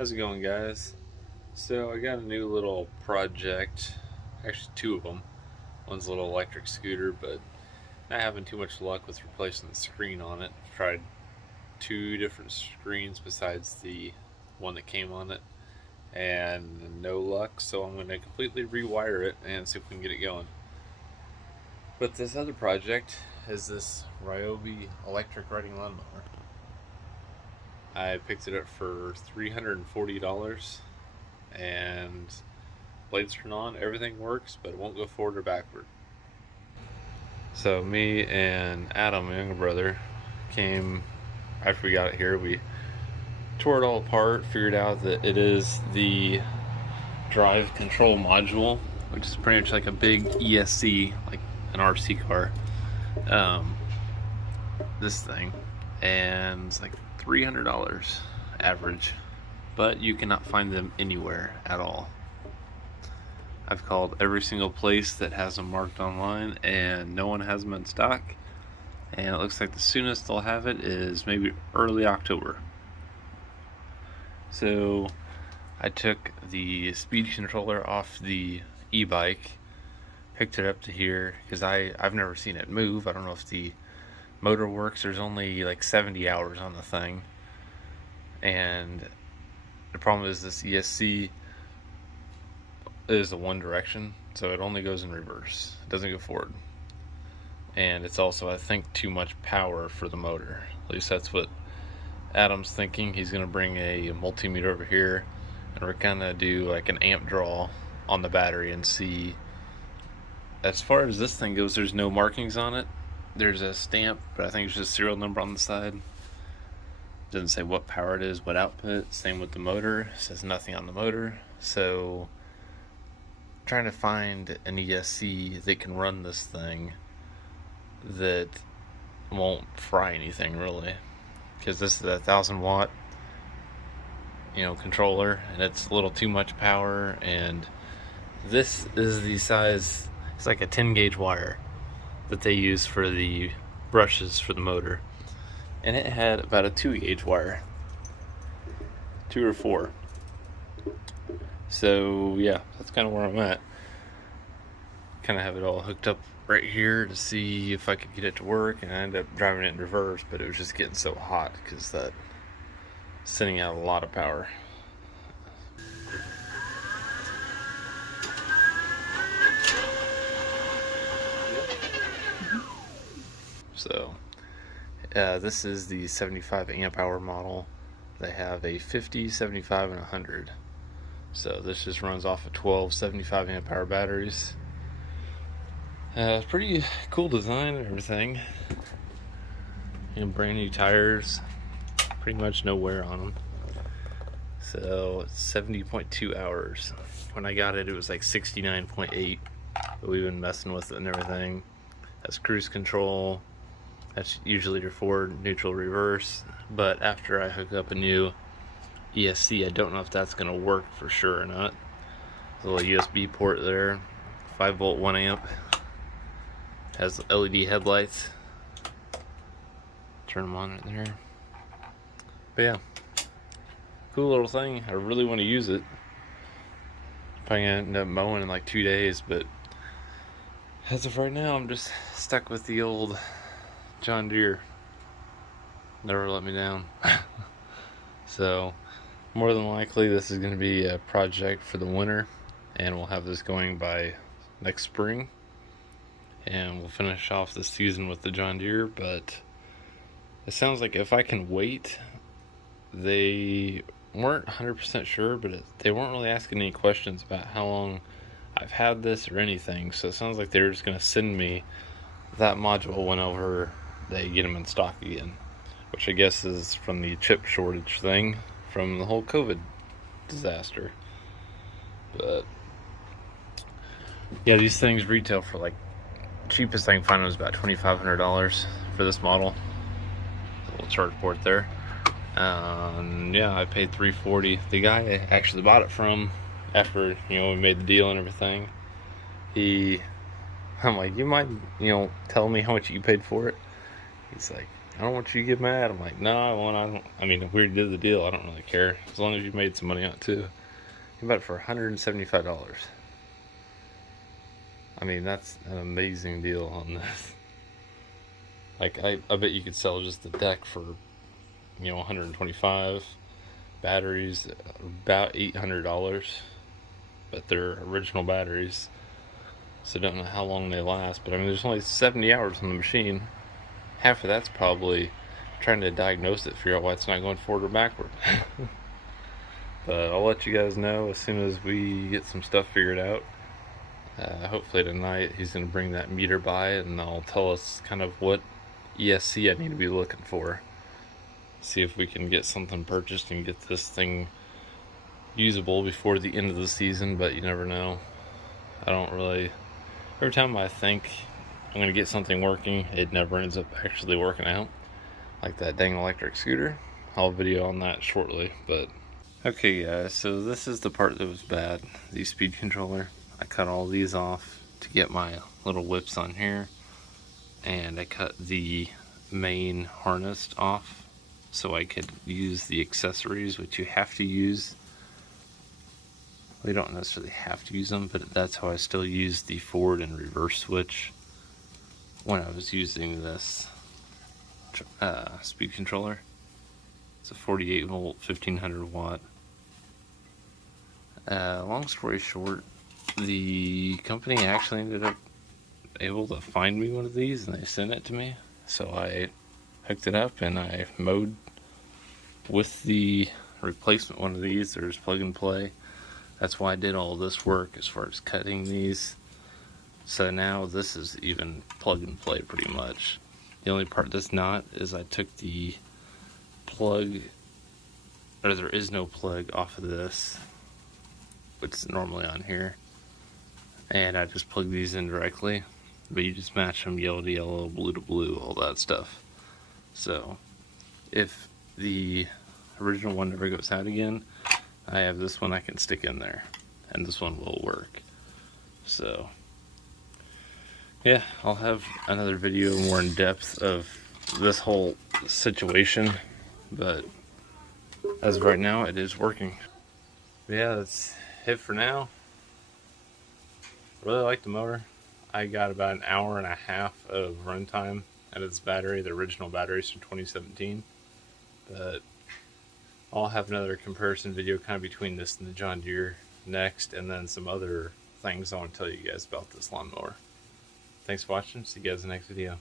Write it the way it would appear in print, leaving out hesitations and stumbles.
How's it going, guys? So I got a new little project, actually two of them. One's a little electric scooter, but not having too much luck with replacing the screen on it. I've tried two different screens besides the one that came on it, and no luck, so I'm going to completely rewire it and see if we can get it going. But this other project is this Ryobi electric riding lawnmower. I picked it up for $340, and lights turn on, everything works, but it won't go forward or backward. So me and Adam, my younger brother, came after we got it here. We tore it all apart, figured out that it is the drive control module, which is pretty much like a big ESC, like an RC car. This thing, and it's like $300 average, but you cannot find them anywhere at all. I've called every single place that has them marked online, and no one has them in stock. And it looks like the soonest they'll have it is maybe early October. So I took the speed controller off the e-bike, picked it up to here because I've never seen it move. I don't know if the motor works. There's only like 70 hours on the thing, and the problem is this ESC is a one direction, so it only goes in reverse. It doesn't go forward, and it's also, I think, too much power for the motor. At least that's what Adam's thinking. He's gonna bring a multimeter over here, and we're gonna do like an amp draw on the battery and see. As far as this thing goes, there's no markings on it. There's a stamp, but I think it's just serial number on the side. Doesn't say what power it is, what output. Same with the motor. It says nothing on the motor. So trying to find an ESC that can run this thing that won't fry anything really, because this is a 1,000-watt controller, and it's a little too much power. And this is the size, it's like a 10-gauge wire that they use for the brushes for the motor, and it had about a 2-gauge wire, 2 or 4. So yeah, that's kind of where I'm at. Kind of have it all hooked up right here to see if I could get it to work, and I ended up driving it in reverse, but it was just getting so hot because that sending out a lot of power. So this is the 75 amp hour model. They have a 50, 75, and 100. So this just runs off of 12 75 amp hour batteries. Pretty cool design and everything. Brand new tires, pretty much no wear on them. So it's 70.2 hours. When I got it, it was like 69.8. But we've been messing with it and everything. That's cruise control. That's usually your forward, neutral, reverse. But after I hook up a new ESC, I don't know if that's going to work for sure or not. There's a little USB port there, 5 volt, 1 amp. Has LED headlights. Turn them on right there. But yeah, cool little thing. I really want to use it. Probably gonna end up mowing in like 2 days, but as of right now, I'm just stuck with the old John Deere. Never let me down. So more than likely this is going to be a project for the winter, and we'll have this going by next spring, and we'll finish off the season with the John Deere. But it sounds like if I can wait, they weren't 100% sure, but they weren't really asking any questions about how long I've had this or anything. So it sounds like they're just going to send me that module whenever they get them in stock again, which I guess is from the chip shortage thing from the whole COVID disaster. But yeah, these things retail for like, cheapest I can find was about $2,500 for this model. A little charge port there. Yeah, I paid $340. The guy I actually bought it from, after we made the deal and everything, I'm like, you mind telling me how much you paid for it? He's like, I don't want you to get mad. I'm like, no, I mean, if we did the deal, I don't really care. As long as you made some money on it too. You bought it for $175. I mean, that's an amazing deal on this. Like, I bet you could sell just the deck for, 125. Batteries, about $800. But they're original batteries. So I don't know how long they last. But I mean, there's only 70 hours on the machine. Half of that's probably trying to diagnose it, figure out why it's not going forward or backward. But I'll let you guys know as soon as we get some stuff figured out. Hopefully tonight he's going to bring that meter by and they'll tell us kind of what ESC I need to be looking for. See if we can get something purchased and get this thing usable before the end of the season, but you never know. Every time I think I'm going to get something working, it never ends up actually working out. Like that dang electric scooter. I'll video on that shortly, but... Okay guys, so this is the part that was bad. The speed controller. I cut all these off to get my little whips on here. And I cut the main harness off so I could use the accessories, which you have to use. We don't necessarily have to use them, but that's how I still use the forward and reverse switch when I was using this speed controller. It's a 48 volt, 1500 watt. Long story short, the company actually ended up able to find me one of these and they sent it to me. So I hooked it up and I mowed with the replacement one of these. There's plug and play. That's why I did all this work as far as cutting these. So now this is even plug and play pretty much. The only part that's not is I took the plug, or there is no plug off of this, which is normally on here, and I just plug these in directly, but you just match them yellow to yellow, blue to blue, all that stuff. So if the original one never goes out again, I have this one I can stick in there, and this one will work. So yeah, I'll have another video more in depth of this whole situation, but as of right now, it is working. But yeah, that's it for now. Really like the mower. I got about an hour and a half of runtime out of this battery. The original batteries from 2017, but I'll have another comparison video kind of between this and the John Deere next, and then some other things I want to tell you guys about this lawnmower. Thanks for watching. See you guys in the next video.